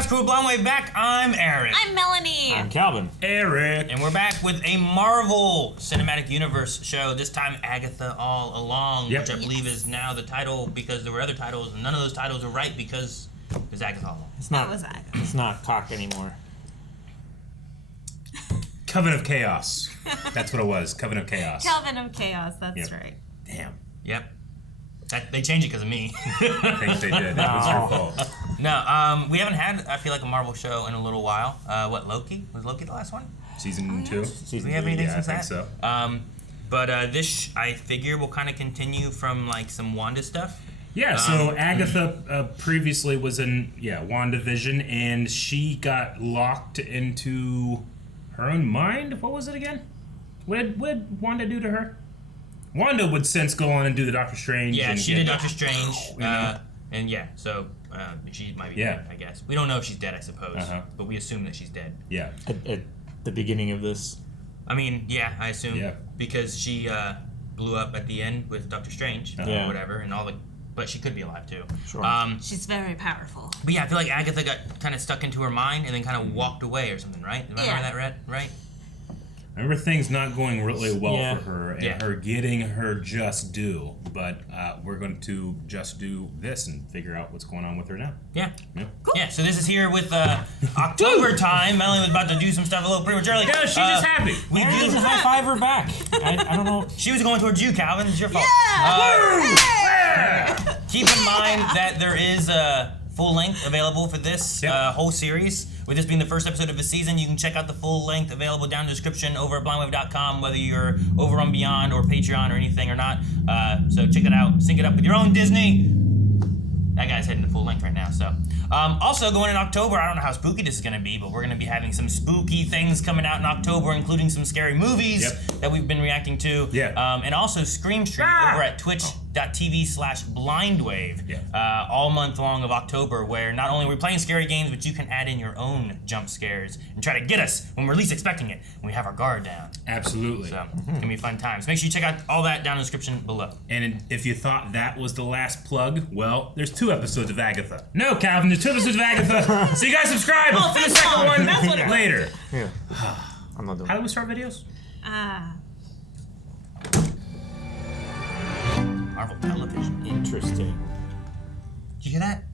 Podcast Crew Blonde Wave back. I'm Aaron. I'm Melanie. I'm Calvin. Eric. And we're back with a Marvel Cinematic Universe show. This time, Agatha All Along, which I believe is now the title because there were other titles, and none of those titles are right because it's Agatha All Along. It's not cock anymore. Coven of Chaos. That's what it was. Coven of Chaos. Coven of Chaos, that's right. Damn. Yep. They changed it because of me. I think they did. That was your fault. No, we haven't had, I feel like, a Marvel show in a little while. What, Loki? Was Loki the last one? Season 2? Do we have anything since I that? think so. But this, I figure, will kind of continue from, like, some Wanda stuff. Yeah, so Agatha previously was in, WandaVision, and she got locked into her own mind? What was it again? What did Wanda do to her? Wanda would since go on and do the Doctor Strange. Yeah, she did Doctor Strange. And so she might be dead, I guess. We don't know if she's dead, I suppose. But we assume that she's dead. Yeah. At the beginning of this. I mean, yeah, I assume. Yeah. Because she blew up at the end with Doctor Strange or whatever, and all the. But she could be alive too. Sure. She's very powerful. But yeah, I feel like Agatha got kind of stuck into her mind and then kind of walked away or something, right? Am I that right? I remember things not going really well for her and her getting her just due. But we're going to just do this and figure out what's going on with her now. Yeah. Cool. Yeah, so this is here with October time. Melanie was about to do some stuff a little prematurely. Yeah, she's just happy. We I didn't high five her back. I don't know. She was going towards you, Calvin. It's your fault. Keep in mind that there is a full length available for this whole series. With this being the first episode of the season, you can check out the full length available down in the description over at blindwave.com, whether you're over on Beyond or Patreon or anything or not. So check it out. Sync it up with your own Disney. That guy's heading to full length right now. So, also going in October, I don't know how spooky this is going to be, but we're going to be having some spooky things coming out in October, including some scary movies that we've been reacting to. And also Scream Stream over at twitch.tv/blindwave all month long of October, where not only are we playing scary games, but you can add in your own jump scares and try to get us when we're least expecting it, when we have our guard down. Absolutely. So it's going to be fun times. Make sure you check out all that down in the description below. And if you thought that was the last plug, well, there's 2 episodes of Agatha. No, Calvin, there's 2 episodes of Agatha. So you guys subscribe for the second one later. Yeah. I'm not doing How do we start videos? Marvel Television. Interesting. Did you hear that?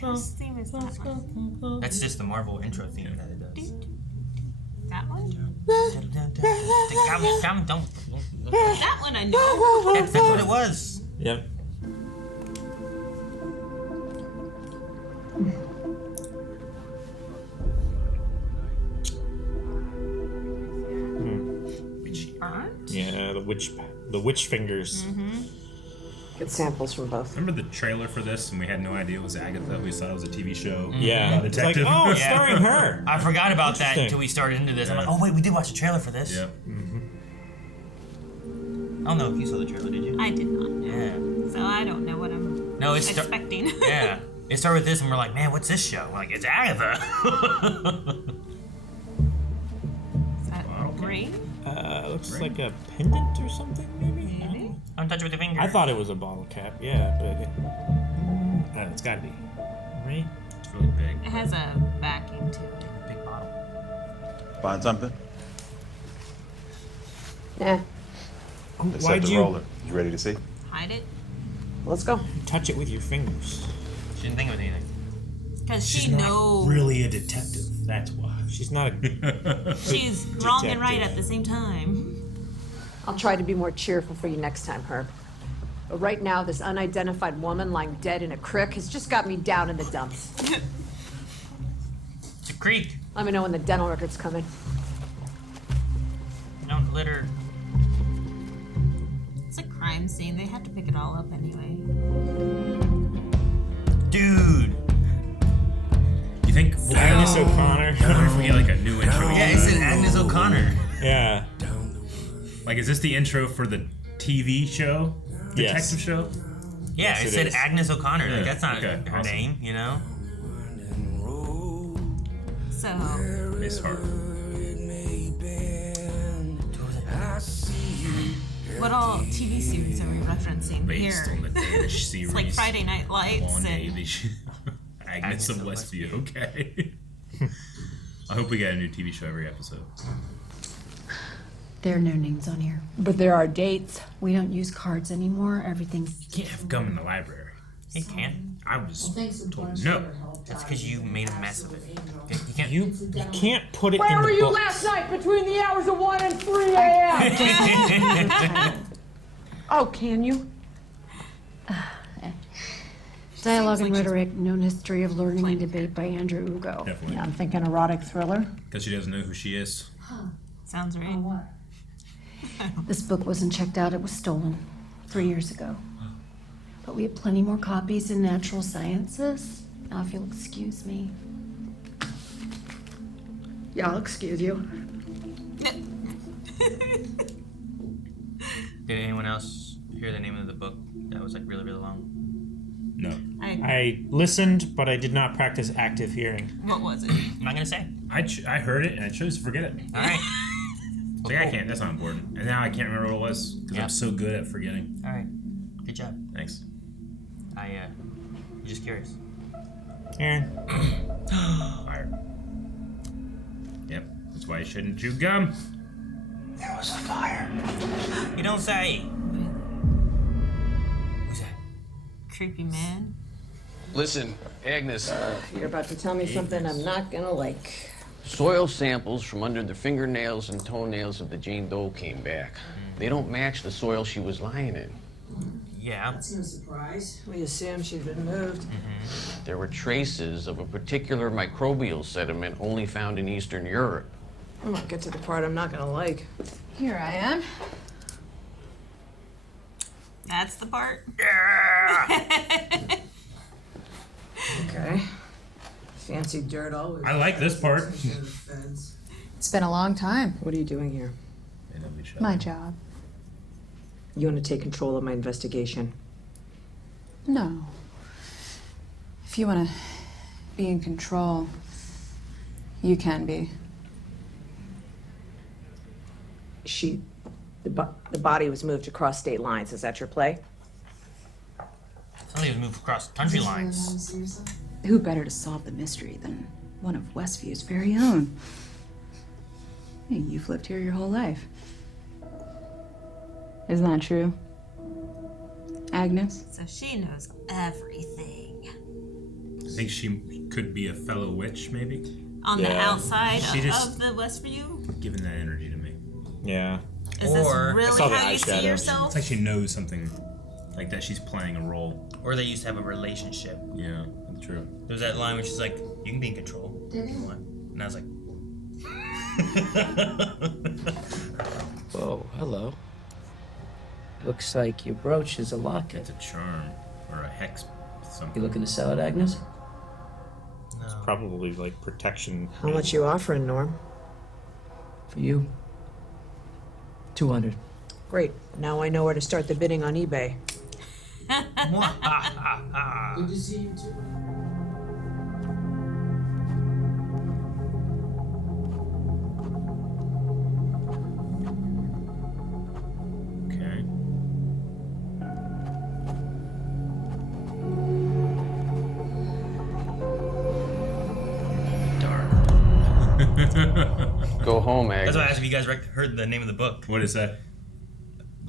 Whose theme is that one? That's just the Marvel intro theme that it does. That one? Calvin, don't. That one I know. That's what it was. Yep. Yeah, the witch fingers. Get samples from both. Remember the trailer for this, and we had no idea it was Agatha. We thought it was a TV show. Yeah. About a detective. It's like, it's starring her. I forgot about that until we started into this. I'm like, oh wait, we did watch a trailer for this. Yep. I don't know if you saw the trailer, did you? I did not. Yeah. So I don't know what I'm expecting. Yeah. It started with this, and we're like, man, what's this show? We're like, it's Agatha. Is that ring? Looks like a pendant or something, maybe? Don't touch it with your finger. I thought it was a bottle cap, but it's gotta be. Right? It's really big. It has a backing to it. Big bottle. Find something? Nah, Except the roller. You ready to see? Hide it? let's go. Touch it with your fingers. She didn't think of anything. Because she knows. Really a detective. That's why. She's not a... She's wrong and right at the same time. I'll try to be more cheerful for you next time, Herb. But right now, this unidentified woman lying dead in a creek has just got me down in the dumps. It's a creek. Let me know when the dental record's coming. Don't litter. It's a crime scene. They have to pick it all up anyway. Dude. You think Agnes O'Connor? I wonder if we get like a new intro. Yeah, it said Agnes O'Connor. Yeah. Like, is this the intro for the TV show? Detective show? Yeah, Yes, it it said is. Agnes O'Connor. Yeah, Like, that's not okay, her awesome. name, you know? So, Miss Harper. What all TV series are we referencing Based here? on the Danish series. It's like Friday Night Lights One day and they Agnes of Westview. Okay. I hope we get a new TV show every episode. There are no names on here. But there are dates. We don't use cards anymore. Everything's. You can't have gum in the library. He can. I was told no. That's because you made a mess of it. You can't. You can't put it Where in were the you book. last night between the hours of 1 and 3 a.m.? Oh, can you? Dialogue and like she's Rhetoric, Known History of Learning and Debate by Andrew Ugo. Definitely. Yeah, I'm thinking erotic thriller. Because she doesn't know who she is. sounds right. This book wasn't checked out. It was stolen 3 years ago. But we have plenty more copies in Natural Sciences. Now, if you'll excuse me. Yeah, I'll excuse you. Did anyone else hear the name of the book that was like really, really long? No. I listened, but I did not practice active hearing. What was it? I'm not gonna say. I heard it and I chose to forget it. All right. It's like, I can't. That's not important. And now I can't remember what it was because Yeah. I'm so good at forgetting. All right. Good job. Thanks. I'm just curious. Aaron. Fire. Yep. That's why you shouldn't chew gum. There was a fire. You don't say. Who's that? Creepy man. Listen, Agnes, You're about to tell me something I'm not gonna like. soil samples from under the fingernails and toenails of the Jane Doe came back. They don't match the soil she was lying in. Yeah. No surprise. We assume she's been moved. There were traces of a particular microbial sediment only found in Eastern Europe. I'm gonna get to the part I'm not gonna like. Here I am. That's the part. Okay. Fancy dirt always. I like this part. It's been a long time. What are you doing here? My job. You want to take control of my investigation? No. If you want to be in control, you can be. The body was moved across state lines. Is that your play? Somebody was moved across country lines. Who better to solve the mystery than one of Westview's very own? Hey, you've lived here your whole life. Isn't that true? Agnes? So she knows everything. I think she could be a fellow witch, maybe. On the Yeah. outside She just- of the Westview? Giving that energy to me. Yeah. Is Or- this I really saw the how you see eyeshadow. yourself? It's like she knows something, like that she's playing a role. Or they used to have a relationship. Yeah, that's true. There was that line where she's like, "You can be in control." If you want. And I was like, Whoa, hello. Looks like your brooch is a locket. It's a charm or a hex, something. You looking to sell it, Agnes? "No." Probably like protection. How much you offering, Norm? For you? 200. Great. Now I know where to start the bidding on eBay. Good to see you too. Okay. Dark. Go home, Agnes. That's why I asked if you guys heard the name of the book. What is that?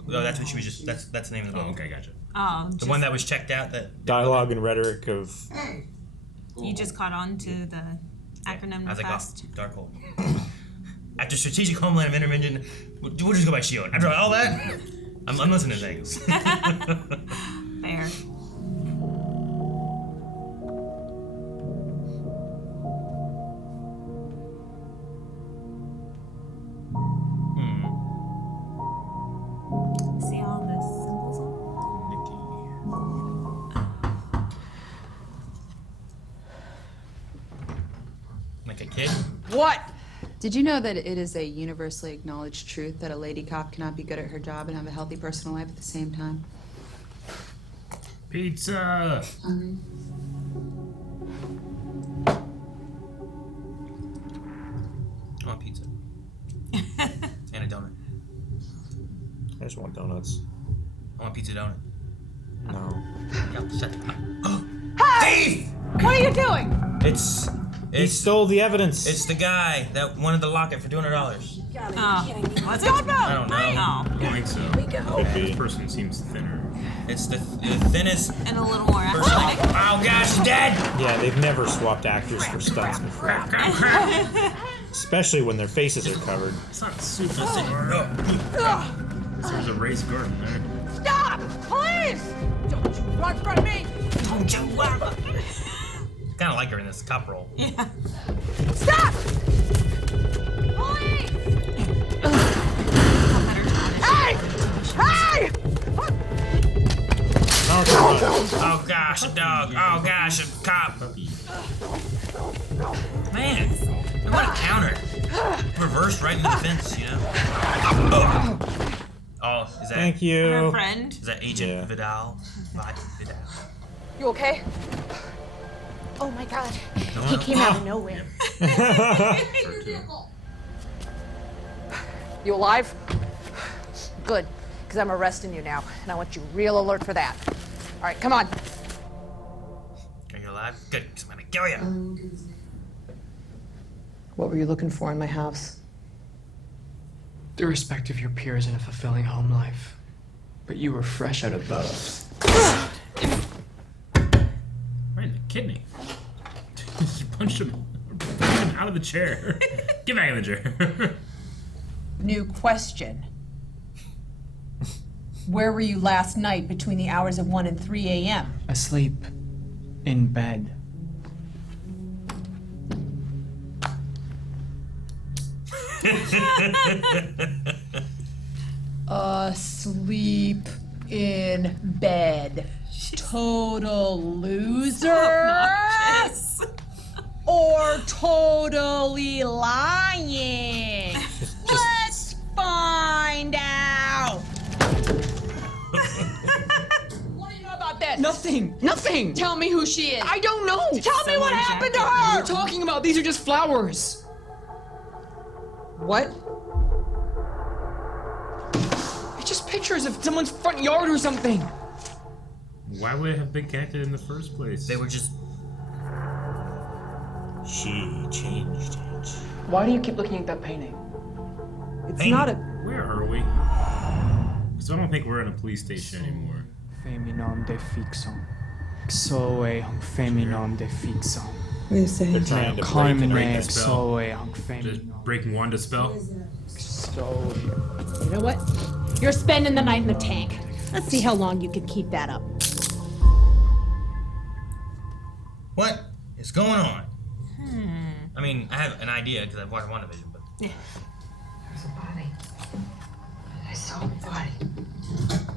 No, that's what she was just. That's the name of the Oh, book. okay, gotcha. Oh, The one that was checked out. That Dialogue and rhetoric of. you just caught on to the acronym I real was like, fast. oh, Dark Hole. After strategic homeland of intervention, we'll just go by Shield. After all that, I'm listening to things. Fair. See all the symbols on? Like a kid. What? Did you know that it is a universally acknowledged truth that a lady cop cannot be good at her job and have a healthy personal life at the same time? Pizza. I want pizza. And a donut. There's just want donuts. I want pizza donut. No. Yo, shut up. Hey! What are you doing? He stole the evidence. It's the guy that wanted the locket for $200. Was it? I don't know. I don't think so. Okay. This person seems thinner. It's the thinnest And a little more person. Oh gosh, he's dead! Yeah, they've never swapped actors for stunts before. Especially when their faces are covered. It's not super smart. There's a raised garden there. Stop! Please! Don't you run from me! Don't you run! Kind of like her in this cop role. Yeah. Stop! Police! Hey! Hey! Oh gosh, a dog. Oh gosh, a cop. Man, what a counter. Reversed right into the fence, you know? Oh, is that... Thank you. Her friend. Is that Agent Vidal? Vidal. You okay? Oh my god. He came out of nowhere. You alive? Good, because I'm arresting you now, and I want you real alert for that. All right, come on. Are you alive? Good, because I'm gonna kill you. What were you looking for in my house? The respect of your peers and a fulfilling home life. But you were fresh out of both. Right in the kidney. You punched him out of the chair. Get back in the chair. New question. Where were you last night between the hours of 1 and 3 a.m.? Asleep. In bed. Asleep in bed. Total loser? Obnoxious. Or totally lying? Let's find out. What do you know about this? Nothing! Nothing! Tell me who she is. I don't know! Tell me what happened to her. We're talking about these are just flowers. What? It's just pictures of someone's front yard or something. Why would it have been connected in the first place? They were just... She changed it. Why do you keep looking at that painting? It's Painting. not a... Where are we? Because I don't think we're in a police station anymore. Féminom de fiction. Xoe hung féminom de fiction. What are you saying? They're trying to Carmine break the spell. Xoe hung Just féminom. breaking Wanda's spell? So You know what? You're spending the night in the tank. Let's see how long you can keep that up. What is going on? I mean, I have an idea because I've watched WandaVision, but... Yeah. There's a body. I saw a body.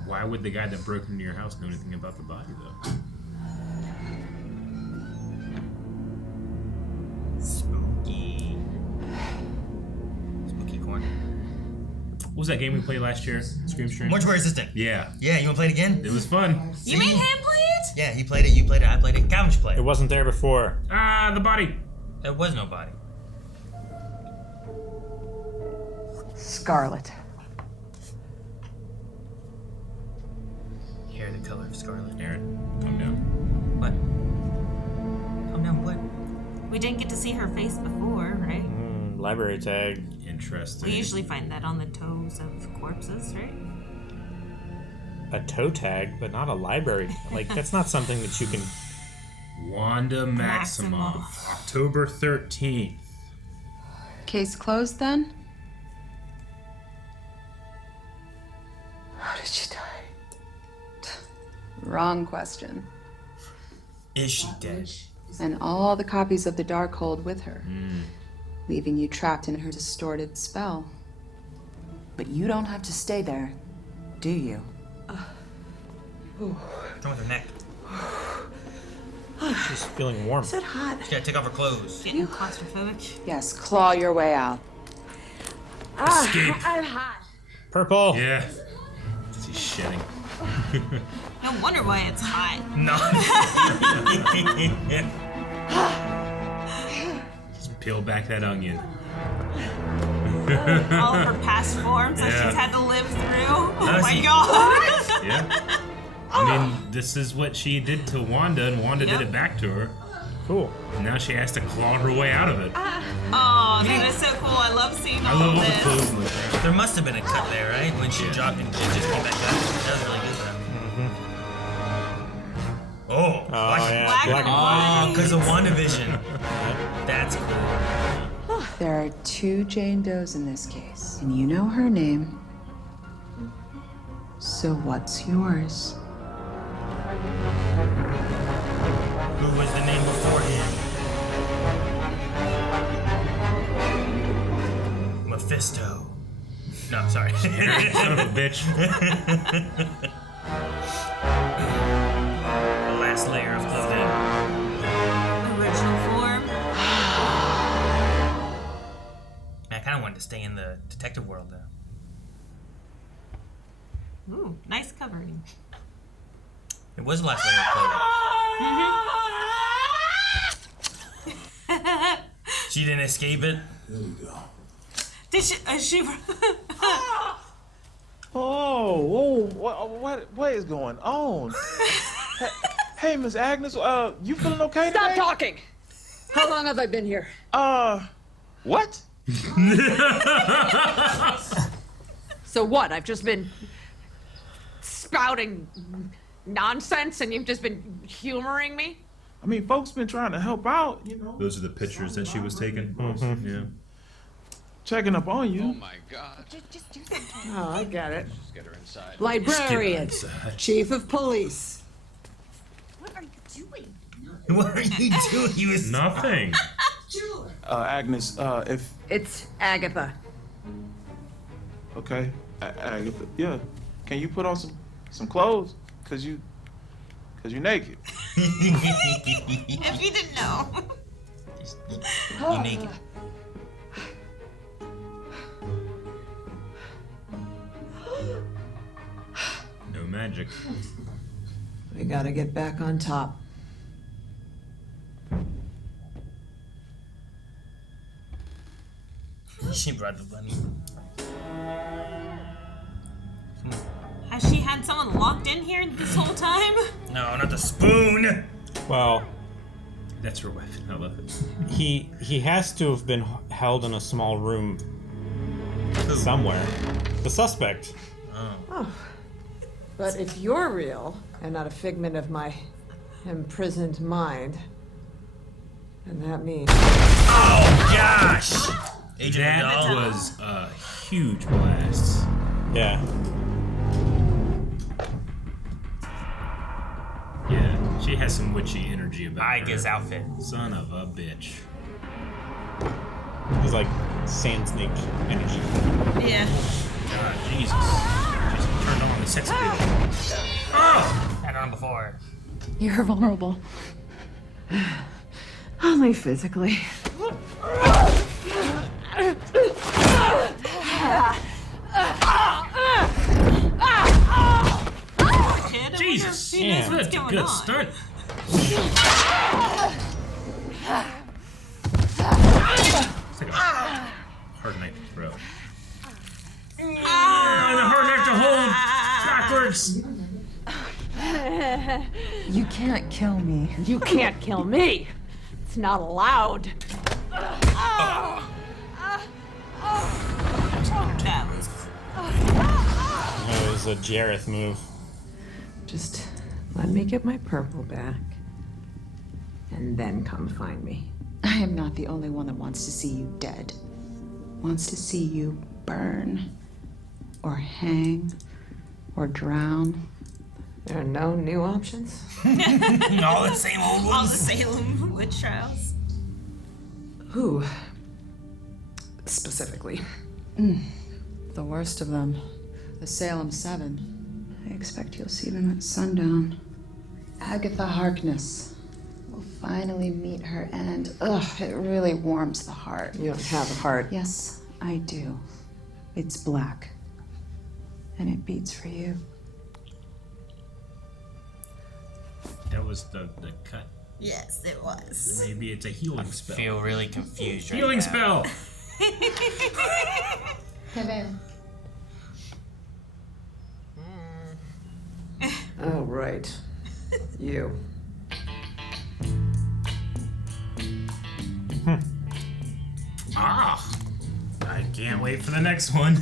Why would the guy that broke into your house know anything about the body, though? Spooky. Spooky corner. What was that game we played last year? Scream Stream? Mortuary Assistant. Yeah. Yeah, you want to play it again? It was fun. You made him play it? Yeah, he played it, you played it, I played it, Calvin should play It it. wasn't there before. Ah, the body. There was no body. Scarlet. Hair the color of scarlet. Aaron, calm down. What? Calm down, what? We didn't get to see her face before, right? Library tag. Interesting. We usually find that on the toes of corpses, right? A toe tag, but not a library. Like, that's not something that you can... Wanda Maximoff, Maximoff. October 13th. Case closed then? How did she die? Wrong question. Is she dead? And all the copies of the D.A.R.K.H.O.L.D with her, leaving you trapped in her distorted spell. But you don't have to stay there, do you? What's wrong with her neck? She's feeling warm. Is it hot? She gotta take off her clothes. Getting claustrophobic. Yes, claw your way out. Escape. I'm hot. Purple! Yeah. She's shedding. No wonder why it's hot. No. Just peel back that onion. All of her past forms that Yeah. she's had to live through. Oh Does my he? god. Yeah. I mean, this is what she did to Wanda, and Wanda did it back to her. Cool. And now she has to claw her way out of it. Oh, that is so cool. I love seeing I all love of all the this. clothes in the trash. There must have been a cut there, right? When she dropped and it just came back up. That was really good for them. Oh, Oh yeah, Black black and and white. Oh, because of WandaVision. That's cool. There are 2 Jane Does in this case, and you know her name. So what's yours? Who was the name beforehand? Mephisto. No, sorry. Son of a bitch. Last layer of clothing. Original form. I kind of wanted to stay in the detective world, though. Ooh, nice covering. It was the last layer of clothing. She didn't escape it. There you go. Did she? What is going on? Hey, Miss Agnes, you feeling okay Stop today? talking! How long have I been here? What? So what? I've just been spouting nonsense and you've just been humoring me? I mean, folks been trying to help out, you know. Those are the pictures that she was taking. Yeah. Checking up on you. Oh my God. Just do something. Oh, I get it. Just get her inside. Librarian, chief of police. What are you doing? What are you doing? He was Nothing. Agnes, if It's Agatha. okay, Agatha, yeah, can you put on some clothes? Cause you're naked. If you didn't know. you naked. No magic. We gotta get back on top. She brought the bunny. Has she had someone locked in here this whole time? No, not the spoon. Well, That's her weapon. I love it. he has to have been held in a small room somewhere. The suspect. But if you're real and not a figment of my imprisoned mind, then that means Oh gosh! Agent That Vidal. was a huge blast. Yeah. Yeah, she has some witchy energy about her. Ica's outfit. Son of a bitch. It was like sand snake energy. Yeah. God, Jesus. She's turned on the sex appeal. Oh! Had her on before. You're vulnerable. only physically. Kid, Jesus! She knows Yeah. what's Good, going good on. stunt. It's like a hard knife to throw. And a hard knife to hold backwards. You can't kill me. You can't kill me. It's not allowed. That was That was a Jareth move. Just let me get my purple back, and then come find me. I am not the only one that wants to see you dead. Wants to see you burn, or hang, or drown. There are no new options. All the same old all the ones. Salem witch trials. Who? Specifically. The worst of them. The Salem Seven. I expect you'll see them at sundown. Agatha Harkness will finally meet her end. Ugh, it really warms the heart. You don't have a heart. Yes, I do. It's black. And it beats for you. That was the cut. Yes, it was. Maybe it's a healing spell. Feel really confused right Healing now. spell! Kevin. Oh, right. You. I can't wait for the next one,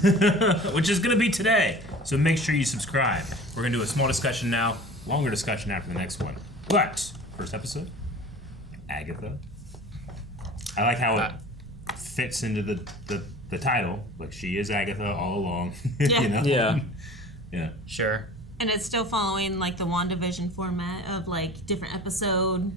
which is going to be today. So make sure you subscribe. We're going to do a small discussion now, longer discussion after the next one. But, first episode, Agatha. I like how it fits into the title. Like, she is Agatha all along. Yeah. You know? Yeah. Yeah. Sure. And it's still following like the WandaVision format of like different episode,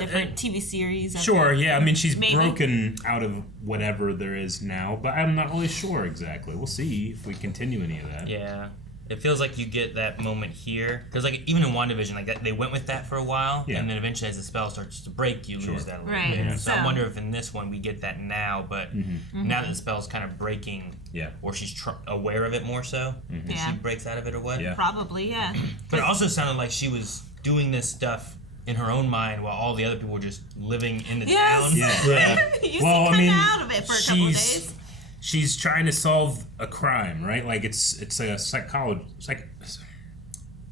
different TV series. I Sure, think. yeah. I mean, she's Maybe. broken out of whatever there is now, but I'm not really sure exactly. We'll see if we continue any of that. Yeah. It feels like you get that moment here. Because, like, even in WandaVision, like, they went with that for a while. Yeah. And then eventually, as the spell starts to break, you lose that a little Right. bit. Yeah. So I So- wonder if in this one we get that now. But now that the spell's kind of breaking, or she's aware of it more so, that Yeah. she breaks out of it or what. Yeah. Probably, yeah. But it also sounded like she was doing this stuff in her own mind while all the other people were just living in the Yes. town. Yeah. You Well, see I come mean, out of it for a couple of days. She's trying to solve a crime, right? Like it's a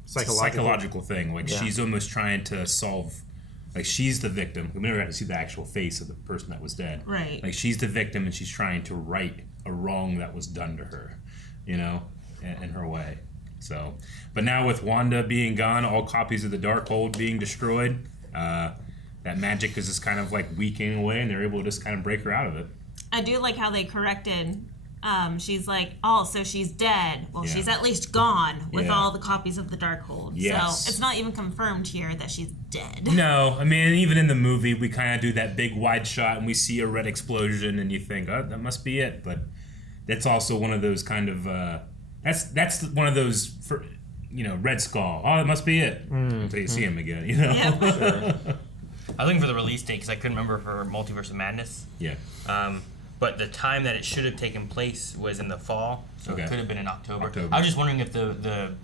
psychological thing. Like she's almost trying to solve. Like she's the victim. We never got to see the actual face of the person that was dead. Right. Like she's the victim, and she's trying to right a wrong that was done to her, you know, in her way. So, but now with Wanda being gone, all copies of the D.A.R.K.H.O.L.D being destroyed, that magic is just kind of like weakening away, and they're able to just kind of break her out of it. I do like how they corrected. She's like, oh, so she's dead. Well, she's at least gone with all the copies of the D.A.R.K.H.O.L.D. Yes. So it's not even confirmed here that she's dead. No, I mean, even in the movie, we kind of do that big wide shot, and we see a red explosion, and you think, oh, that must be it. But that's also one of those kind of that's one of those Red Skull. Oh, it must be it until you see him again. You know. Yep. I was looking for the release date because I couldn't remember for Multiverse of Madness. Yeah. But the time that it should have taken place was in the fall, so it could have been in October. October. I was just wondering if the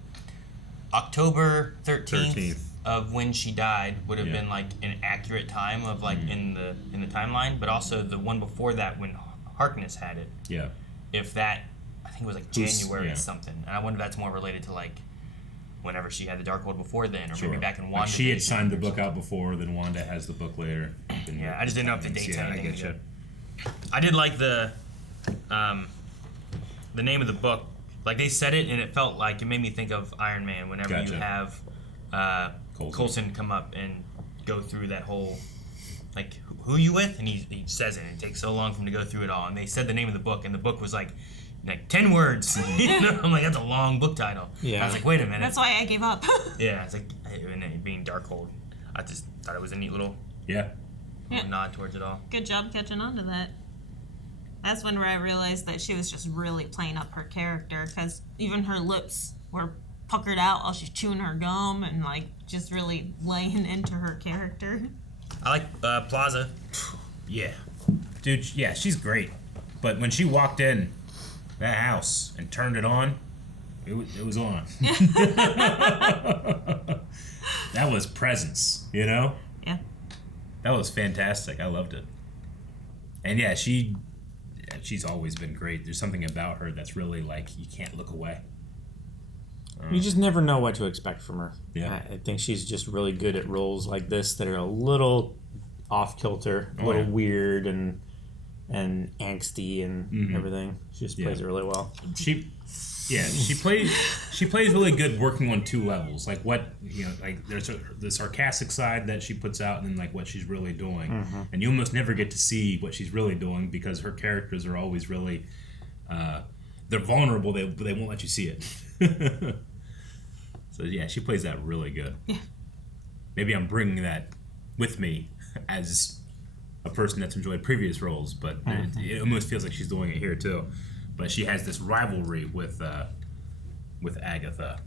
October 13th of when she died would have been like an accurate time of like in the timeline, but also the one before that when Harkness had it. Yeah. If that, I think it was like January something, and I wonder if that's more related to like whenever she had the D.A.R.K.H.O.L.D before then, or maybe back in Wanda. Like she had signed the book out before, then Wanda has the book later. Yeah, I just didn't know if the dates had I anything get to do. you. I did like the name of the book. Like they said it, and it felt like it made me think of Iron Man. Whenever you have Coulson come up and go through that whole, like, who you with, and he says it, and it takes so long for him to go through it all. And they said the name of the book, and the book was like 10 words. You know? I'm like, that's a long book title. Yeah. I was like, wait a minute. That's why I gave up. Yeah, it's like, and it being D.A.R.K.H.O.L.D. I just thought it was a neat little nod towards it all. Good job catching on to that. That's when I realized that she was just really playing up her character, because even her lips were puckered out while she's chewing her gum and like just really laying into her character. I like Plaza. Yeah. Dude, yeah, she's great. But when she walked in that house and turned it on, it was on. That was presence, you know? Yeah. That was fantastic. I loved it. And yeah, she's always been great. There's something about her that's really like, you can't look away. You just never know what to expect from her. Yeah. I think she's just really good at roles like this that are a little off kilter, a little weird and angsty and everything. She just plays it really well. She plays really good working on two levels. Like like there's the sarcastic side that she puts out, and then like what she's really doing. And you almost never get to see what she's really doing because her characters are always really they're vulnerable. They won't let you see it. So yeah, she plays that really good. Yeah. Maybe I'm bringing that with me as a person that's enjoyed previous roles, but it almost feels like she's doing it here too. But she has this rivalry with Agatha,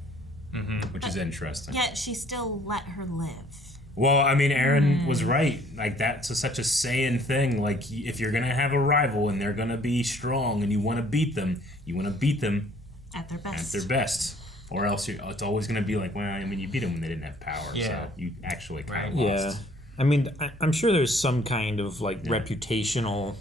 which is interesting. Yet she still let her live. Well, I mean, Aaron was right. Like, that's such a Saiyan thing. Like, if you're going to have a rival and they're going to be strong and you want to beat them At their best. Or else it's always going to be like, well, I mean, you beat them when they didn't have power. Yeah. So you actually kind of Yeah. lost. I mean, I'm sure there's some kind of like reputational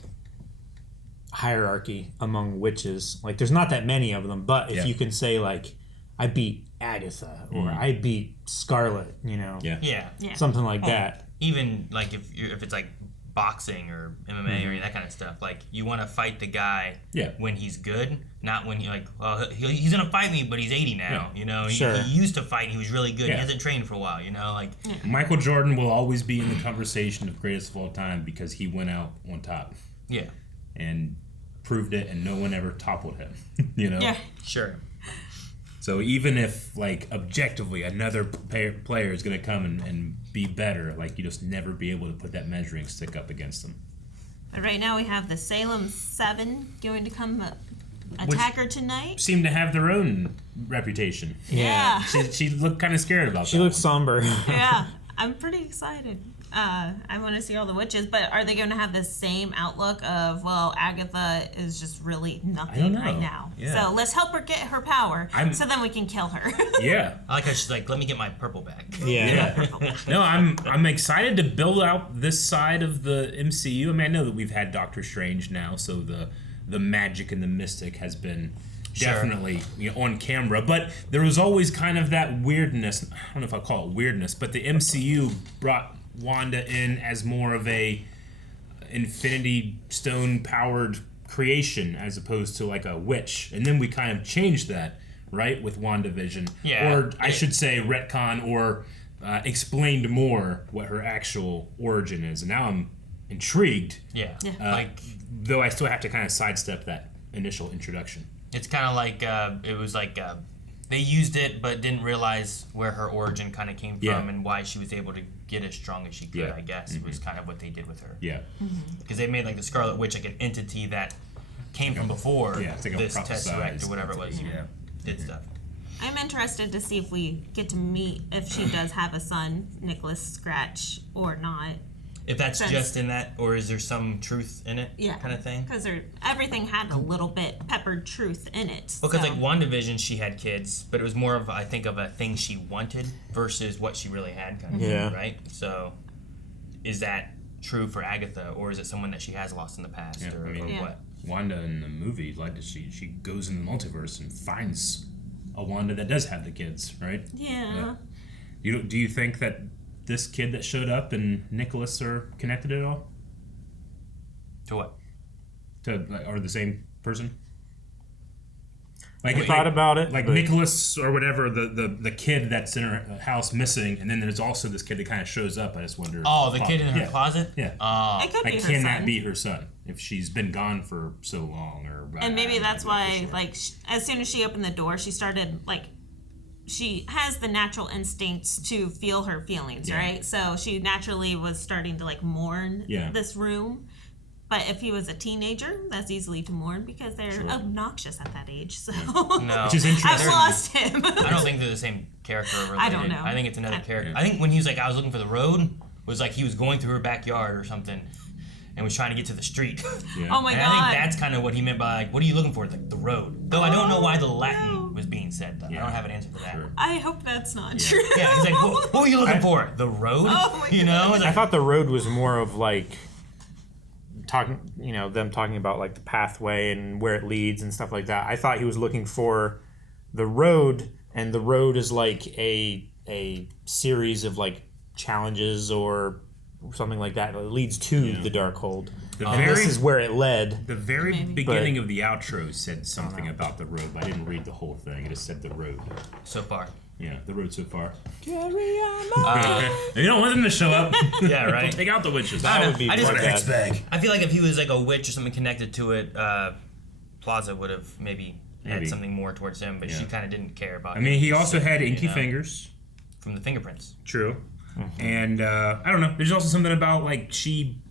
hierarchy among witches. Like, there's not that many of them, but if you can say, like, I beat Agatha, or I beat Scarlet, you know? Yeah. Something like that. Even, like, if it's, like, boxing or MMA or that kind of stuff, like, you want to fight the guy when he's good, not when you're like, well, he's going to fight me, but he's 80 now, you know? He used to fight and he was really good. He hasn't trained for a while, you know? Like Michael Jordan will always be in the conversation of greatest of all time because he went out on top. Yeah. And proved it, and no one ever toppled him, you know? Yeah. Sure. So even if, like, objectively another player is going to come and be better, like, you just never be able to put that measuring stick up against them. But right now we have the Salem Seven going to come attack her tonight. Seem to have their own reputation. Yeah. She looked kind of scared about that. She looked somber. Yeah. I'm pretty excited. I want to see all the witches, but are they going to have the same outlook of, well, Agatha is just really nothing right now. Yeah. So let's help her get her power so then we can kill her. Yeah. I like how she's like, let me get my purple back. Yeah. No, I'm excited to build out this side of the MCU. I mean, I know that we've had Doctor Strange now, so the magic and the mystic has been definitely on camera, but there was always kind of that weirdness. I don't know if I'll call it weirdness, but the MCU brought Wanda in as more of a Infinity Stone powered creation as opposed to like a witch, and then we kind of changed that, right, with WandaVision, or I should say retcon or explained more what her actual origin is, and now I'm intrigued. Like, though I still have to kind of sidestep that initial introduction. It's kind of like it was like they used it but didn't realize where her origin kind of came from and why she was able to get as strong as she could. I guess was kind of what they did with her. Because they made like the Scarlet Witch like an entity that came from before it's like this Tesseract or whatever it was. Did stuff. I'm interested to see if we get to meet if she does have a son, Nicholas Scratch, or not. If that's just in that, or is there some truth in it, kind of thing? Because everything had a little bit peppered truth in it. Because like WandaVision, she had kids, but it was more of, I think, of a thing she wanted versus what she really had, kind of thing, right? So, is that true for Agatha, or is it someone that she has lost in the past, or what? Wanda in the movie, like she goes in the multiverse and finds a Wanda that does have the kids, right? Yeah. Do you think that this kid that showed up and Nicholas are connected at all? To what? Or the same person? Like, I thought about it. Like Nicholas or whatever, the kid that's in her house missing, and then there's also this kid that kind of shows up. I just wonder. Oh, the kid in her closet? Yeah. It could be her can son. that be her son if she's been gone for so long? And maybe that's why, like, as soon as she opened the door, she started, like, she has the natural instincts to feel her feelings, right? So she naturally was starting to, like, mourn this room. But if he was a teenager, that's easily to mourn because they're obnoxious at that age. So no. Which is interesting. I've lost him. I don't think they're the same character. Related. I don't know. I think it's another character. I think when he was like, I was looking for the road, was like he was going through her backyard or something and was trying to get to the street. Oh my God. I think that's kind of what he meant by, like, what are you looking for? Like, the road. Though I don't know why the Latin was being said, though. I don't have an answer for that. I hope that's not true. Yeah, he's like, what were you looking for? The road? Oh my you know? Like, I thought the road was more of like them talking about like the pathway and where it leads and stuff like that. I thought he was looking for the road, and the road is like a series of like challenges or something like that. It leads to the Darkhold. This is where it led. The very beginning of the outro said something about the road, but I didn't read the whole thing. It just said the road. So far. Yeah, the road so far. Carry on. You don't want them to show up. Yeah, right. Take out the witches. That would be I just, more bad. bag. I feel like if he was like a witch or something connected to it, Plaza would have maybe had something more towards him, but she kind of didn't care about it. I mean, he also had inky fingers. From the fingerprints. True. And I don't know. There's also something about like she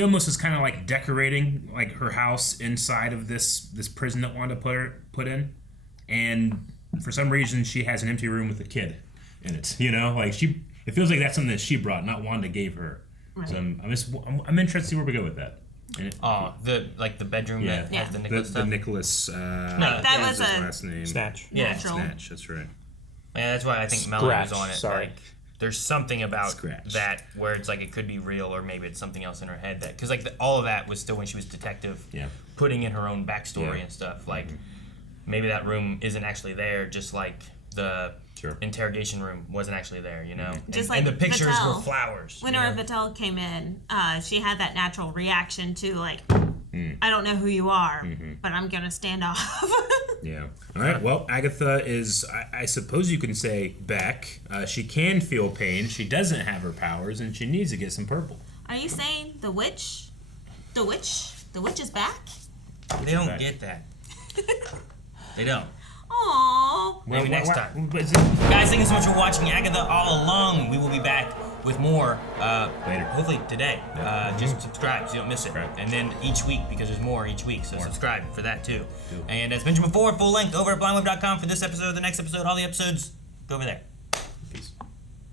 almost is kind of like decorating like her house inside of this prison that Wanda put in, and for some reason she has an empty room with a kid in it. You know, like it feels like that's something that she brought, not Wanda gave her. Right. So I'm interested to see where we go with that. The bedroom that has the Nicholas stuff. The Nicholas. That was his last name. Snatch. Yeah, Snatch. That's right. Yeah, that's why I think Melanie was on it. Sorry. Like, there's something about Scratch. that where it's like it could be real, or maybe it's something else in her head that, because like all of that was still when she was detective, putting in her own backstory and stuff. Like maybe that room isn't actually there, just like the interrogation room wasn't actually there, you know. Just and like the pictures Vattel. were flowers. Whenever Vattel came in, she had that natural reaction to like, I don't know who you are, but I'm gonna stand off. Yeah. All right. Well, Agatha is, I suppose you can say, back. She can feel pain. She doesn't have her powers, and she needs to get some purple. Are you saying the witch is back? They don't get that. They don't. Aww. Maybe next time. Guys, thank you so much for watching Agatha All Along. We will be back with more later. Hopefully today. Just subscribe so you don't miss it. And then each week, because there's more each week, so subscribe for that too. And as mentioned before, full length over at blindweb.com for this episode, the next episode, all the episodes. Go over there.